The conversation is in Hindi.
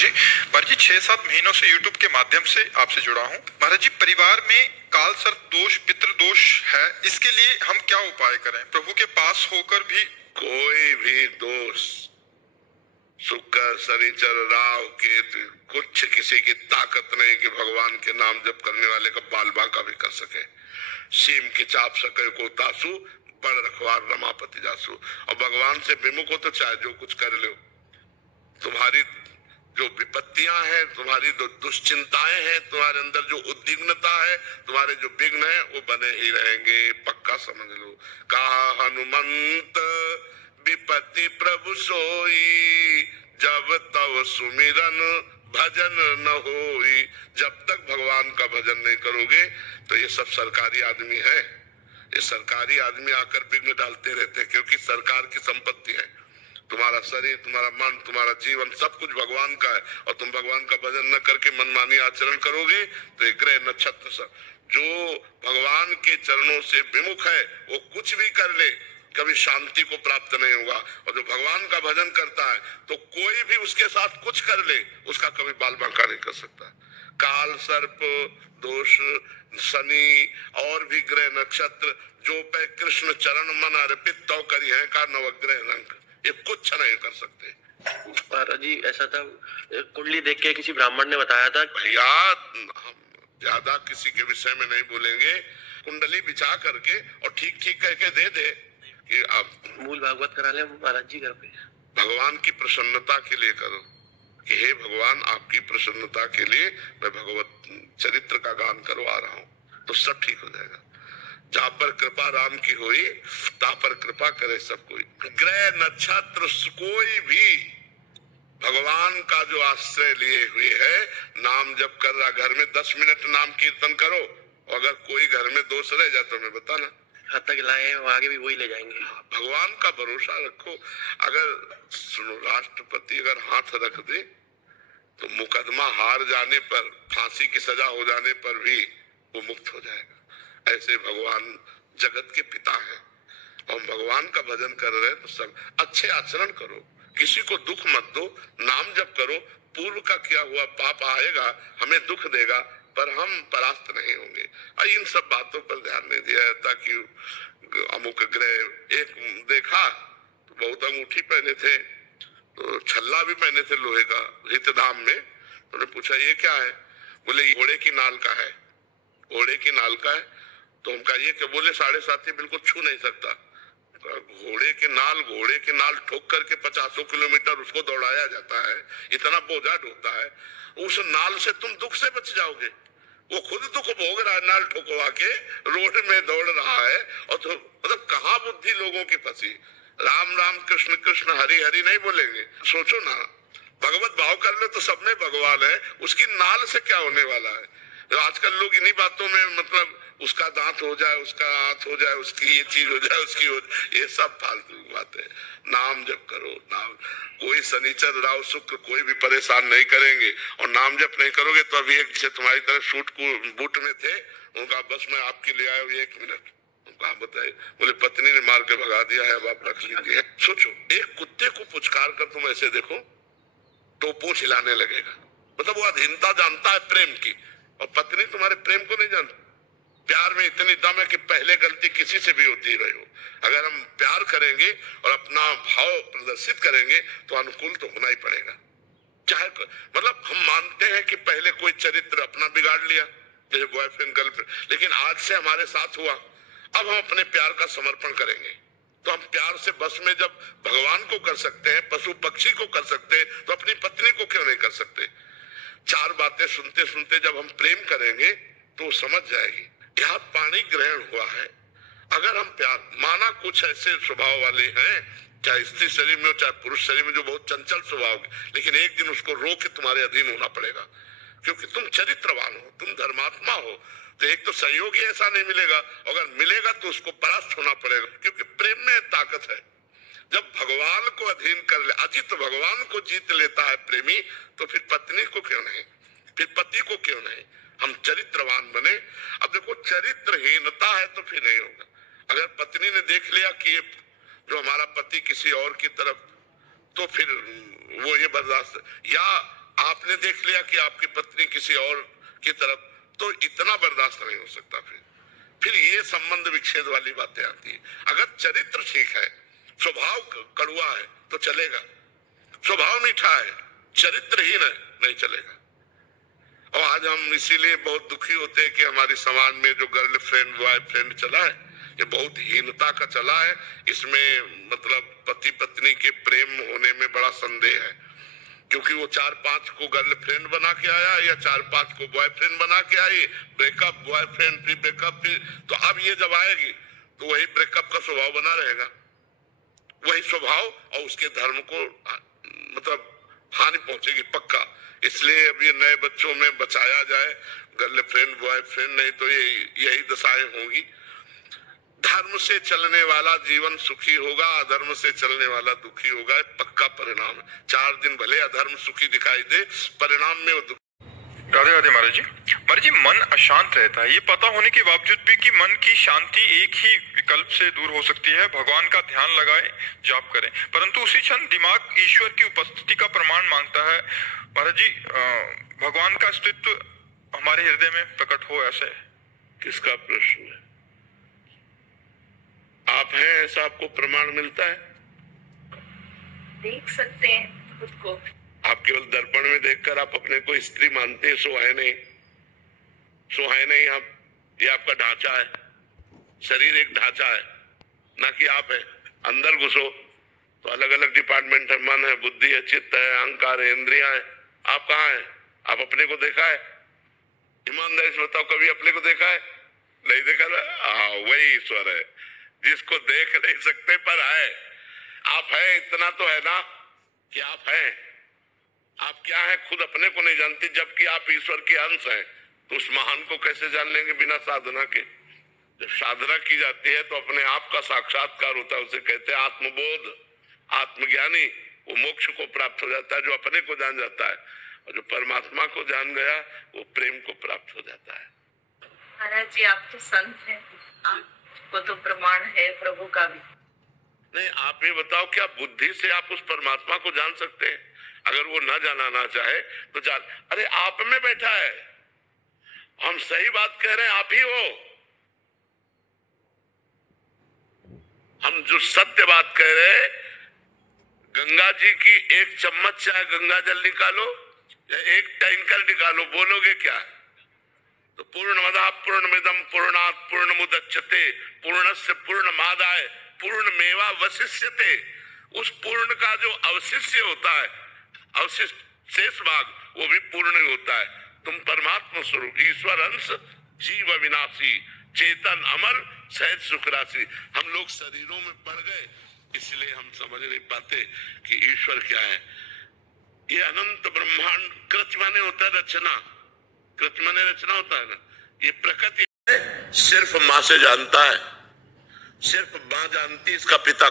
जी। महाराज जी 6-7 महीनों से यूट्यूब के माध्यम से आपसे जुड़ा हूँ। महाराज जी, परिवार में काल सर्प दोष, पितृ दोष है, इसके लिए हम क्या उपाय करें? प्रभु के पास होकर भी कोई भी दोष, शुक्र, शनिचर, राहु, केतु, कुछ किसी की ताकत नहीं कि भगवान के नाम जप करने वाले का बाल बांका भी कर सके। सीम की चाप सके को तासु, बड़ रखवार रमापति जासु। और भगवान से विमुख हो तो चाहे जो कुछ कर लो, तुम्हारी जो विपत्तियां हैं, तुम्हारी जो दुश्चिंताएं हैं, तुम्हारे अंदर जो उद्विग्नता है, तुम्हारे जो विघ्न है, वो बने ही रहेंगे। पक्का समझ लो। कहा हनुमंत विपत्ति प्रभु सोई, जब तब सुमिरन भजन न होई। जब तक भगवान का भजन नहीं करोगे तो ये सब सरकारी आदमी है, ये सरकारी आदमी आकर विघ्न डालते रहते, क्योंकि सरकार की संपत्ति है। तुम्हारा शरीर, तुम्हारा मन, तुम्हारा जीवन सब कुछ भगवान का है, और तुम भगवान का भजन न करके मनमानी आचरण करोगे तो एक ग्रह नक्षत्र सब जो भगवान के चरणों से विमुख है वो कुछ भी कर ले, कभी शांति को प्राप्त नहीं होगा। और जो भगवान का भजन करता है तो कोई भी उसके साथ कुछ कर ले, उसका कभी बाल बांका नहीं कर सकता। काल सर्प दोष, शनि और भी ग्रह नक्षत्र जो पे कृष्ण चरण मन अर्पित तो करी है का नवग्रह रंग, ये कुछ नहीं कर सकते। महाराज जी ऐसा था, कुंडली देख के किसी ब्राह्मण ने बताया था। भैया हम ज्यादा किसी के विषय में नहीं बोलेंगे। कुंडली बिछा करके और ठीक ठीक कह के दे दे कि आप मूल भागवत करा ले महाराज जी घर पे। भगवान की प्रसन्नता के लिए करो कि हे भगवान, आपकी प्रसन्नता के लिए मैं भगवत चरित्र का गान करवा रहा हूँ, तो सब ठीक हो जाएगा। जहाँ पर कृपा राम की हुई, तहाँ पर कृपा करे सब कोई। ग्रह नक्षत्र कोई भी भगवान का जो आश्रय लिए हुए है, नाम जप कर रहा, घर में 10 मिनट नाम कीर्तन करो। अगर कोई घर में दोष रह जाए तो मैं बताना, हद तक लाए आगे भी वही ले जाएंगे। भगवान का भरोसा रखो। अगर सुनो, राष्ट्रपति अगर हाथ रख दे तो मुकदमा हार जाने पर, फांसी की सजा हो जाने पर भी वो मुक्त हो जाएगा। ऐसे भगवान जगत के पिता हैं, और भगवान का भजन कर रहे तो सब अच्छे आचरण करो, किसी को दुख मत दो, नाम जप करो। पूर्व का किया हुआ पाप आएगा, हमें दुख देगा, पर हम परास्त नहीं होंगे। और इन सब बातों पर ध्यान नहीं दिया जाता कि अमुक ग्रह, एक देखा तो बहुत अंगूठी पहने थे, तो छल्ला भी पहने थे लोहे का हितधाम में। उन्होंने पूछा ये क्या है? बोले घोड़े की नाल का है। घोड़े की नाल का है तो हम कहा ये क्या? बोले 7.5 बिल्कुल छू नहीं सकता। घोड़े के नाल ठोक करके 50 किलोमीटर उसको दौड़ाया जाता है, इतना बोझा ढोता है। उस नाल से तुम दुख से बच जाओगे। वो खुद दुख भोग रहा है, नाल ठोकवा के रोड में दौड़ रहा है, और तो मतलब कहाँ बुद्धि लोगों की फंसी। राम राम कृष्ण कृष्ण हरि हरि नहीं बोलेंगे। सोचो ना, भगवत भाव कर ले तो सब में भगवान है, उसकी नाल से क्या होने वाला है? आजकल लोग इन्हीं बातों में, मतलब उसका दांत हो जाए, उसका हाथ हो जाए, उसकी ये चीज हो जाए, उसकी हो जाए, ये सब फालतू बातें। नाम जप करो। नाम, कोई शनिचर राहु शुक्र कोई भी परेशान नहीं करेंगे। और नाम जप नहीं करोगे तो अभी एक जैसे तुम्हारी तरह सूट को बूट में थे, उनका बस मैं आपके लिए आया 1 मिनट, उनका बताए, बोले पत्नी ने मार के भगा दिया है, अब आप रख लीजिए। सोचो, एक कुत्ते को पुचकार कर तुम ऐसे देखो तो पूंछ हिलाने लगेगा। मतलब वो अधीनता जानता है प्रेम की, और पत्नी तुम्हारे प्रेम को नहीं जानती। प्यार में इतनी दम है कि पहले गलती किसी से भी होती रही हो, अगर हम प्यार करेंगे और अपना भाव प्रदर्शित करेंगे तो अनुकूल तो होना ही पड़ेगा। चाहे मतलब हम मानते हैं कि पहले कोई चरित्र अपना बिगाड़ लिया, जैसे बॉयफ्रेंड गर्लफ्रेंड, लेकिन आज से हमारे साथ हुआ, अब हम अपने प्यार का समर्पण करेंगे। तो हम प्यार से बस में जब भगवान को कर सकते हैं, पशु पक्षी को कर सकते हैं, तो अपनी पत्नी को क्यों नहीं कर सकते? 4 बातें सुनते सुनते जब हम प्रेम करेंगे तो समझ जाएगी। यह पाणी ग्रहण हुआ है। अगर हम प्यार माना, कुछ ऐसे स्वभाव वाले हैं, चाहे स्त्री शरीर में हो चाहे पुरुष शरीर में, जो बहुत चंचल स्वभाव के, लेकिन एक दिन उसको रोक के तुम्हारे अधीन होना पड़ेगा, क्योंकि तुम चरित्रवान हो, तुम धर्मात्मा हो। तो एक तो सहयोगी ऐसा नहीं मिलेगा, अगर मिलेगा तो उसको परास्त होना पड़ेगा, क्योंकि प्रेम में ताकत है। जब भगवान को अधीन कर ले, अजित भगवान को जीत लेता है प्रेमी, तो फिर पत्नी को क्यों नहीं, फिर पति को क्यों नहीं? हम चरित्रवान बने। अब देखो, चरित्रहीनता है तो फिर नहीं होगा। अगर पत्नी ने देख लिया कि ये जो हमारा पति किसी और की तरफ, तो फिर वो ये बर्दाश्त, या आपने देख लिया कि आपकी पत्नी किसी और की तरफ, तो इतना बर्दाश्त नहीं हो सकता। फिर ये संबंध विच्छेद वाली बातें आती है। अगर चरित्र ठीक है, स्वभाव कड़वा है तो चलेगा, स्वभाव मीठा है, चरित्रहीन है नहीं चलेगा। और आज हम इसीलिए बहुत दुखी होते हैं कि हमारे समाज में जो गर्लफ्रेंड बॉयफ्रेंड चला है ये बहुत हीनता का चला है। इसमें मतलब पति पत्नी के प्रेम होने में बड़ा संदेह है, क्योंकि वो 4-5 को गर्लफ्रेंड बना के आया या 4-5 को बॉयफ्रेंड बना के आई, ब्रेकअप बॉयफ्रेंड फिर ब्रेकअप फिर, तो अब ये जब आएगी तो वही ब्रेकअप का स्वभाव बना रहेगा, वही स्वभाव, और उसके धर्म को मतलब हानि पहुंचेगी पक्का। इसलिए अब ये नए बच्चों में बचाया जाए गर्लफ्रेंड बॉयफ्रेंड, नहीं तो ये यही दशाएं होंगी। धर्म से चलने वाला जीवन सुखी होगा, अधर्म से चलने वाला दुखी होगा, पक्का परिणाम है। 4 दिन भले अधर्म सुखी दिखाई दे, परिणाम में वो राधे राधे महाराज जी। महाराज जी, मन अशांत रहता है, ये पता होने के बावजूद भी कि मन की शांति एक ही विकल्प से दूर हो सकती है, भगवान का ध्यान लगाए, जाप करें, परंतु उसी क्षण दिमाग ईश्वर की उपस्थिति का प्रमाण मांगता है। महाराज जी, भगवान का अस्तित्व हमारे हृदय में प्रकट हो, ऐसे किसका प्रश्न है? आप हैं ऐसा आपको प्रमाण मिलता है? देख सकते हैं खुद को। आप केवल दर्पण में देखकर आप अपने को स्त्री मानते हैं, सो है नहीं, सो है नहीं। आप, ये आपका ढांचा है, शरीर एक ढांचा है, ना कि आप है। अंदर घुसो तो अलग अलग डिपार्टमेंट है, मन है, बुद्धि है, चित्त है, अहंकार है, इंद्रियां है। आप कहाँ है? आप अपने को देखा है? ईमानदारी से बताओ, कभी अपने को देखा है? नहीं देखा ना? वही ईश्वर है जिसको देख नहीं सकते पर है। आप है, इतना तो है ना कि आप हैं। आप क्या है खुद अपने को नहीं जानते, जबकि आप ईश्वर के अंश हैं। तो उस महान को कैसे जान लेंगे बिना साधना के? जब साधना की जाती है तो अपने आप का साक्षात्कार होता है, उसे कहते हैं आत्मबोध। आत्मज्ञानी वो मोक्ष को प्राप्त हो जाता है, जो अपने को जान जाता है, और जो परमात्मा को जान गया वो प्रेम को प्राप्त हो जाता है। महाराज जी, आप तो संत हैं, आपको तो प्रमाण है प्रभु का भी। नहीं, आप ये बताओ, क्या बुद्धि से आप उस परमात्मा को जान सकते हैं? अगर वो ना जाना ना चाहे तो जान। अरे आप में बैठा है, हम सही बात कह रहे हैं, आप ही हो। हम जो सत्य बात कह रहे हैं, गंगा जी की 1 चम्मच चाहे गंगा जल निकालो या 1 टैंकर निकालो, बोलोगे क्या? तो पूर्णमदः पूर्णमिदं पूर्णात् पूर्णमुदच्यते पूर्णस्य पूर्णमादाय पूर्णमेवावशिष्यते। उस पूर्ण का जो अवशिष्य होता है, अवशिष्ट शेष भाग, वो भी पूर्ण ही होता है। तुम परमात्मा स्वरूप ईश्वर अंश, जीव अविनाशी, चेतन अमर, सहज सुख राशि। हम लोग शरीरों में पड़ गए, इसलिए हम समझ नहीं पाते कि ईश्वर क्या है। ये अनंत ब्रह्मांड, कृत माने होता है रचना, कृत माने रचना होता है ना। ये प्रकृति सिर्फ माँ से जानता है, सिर्फ माँ जानती, इसका पिता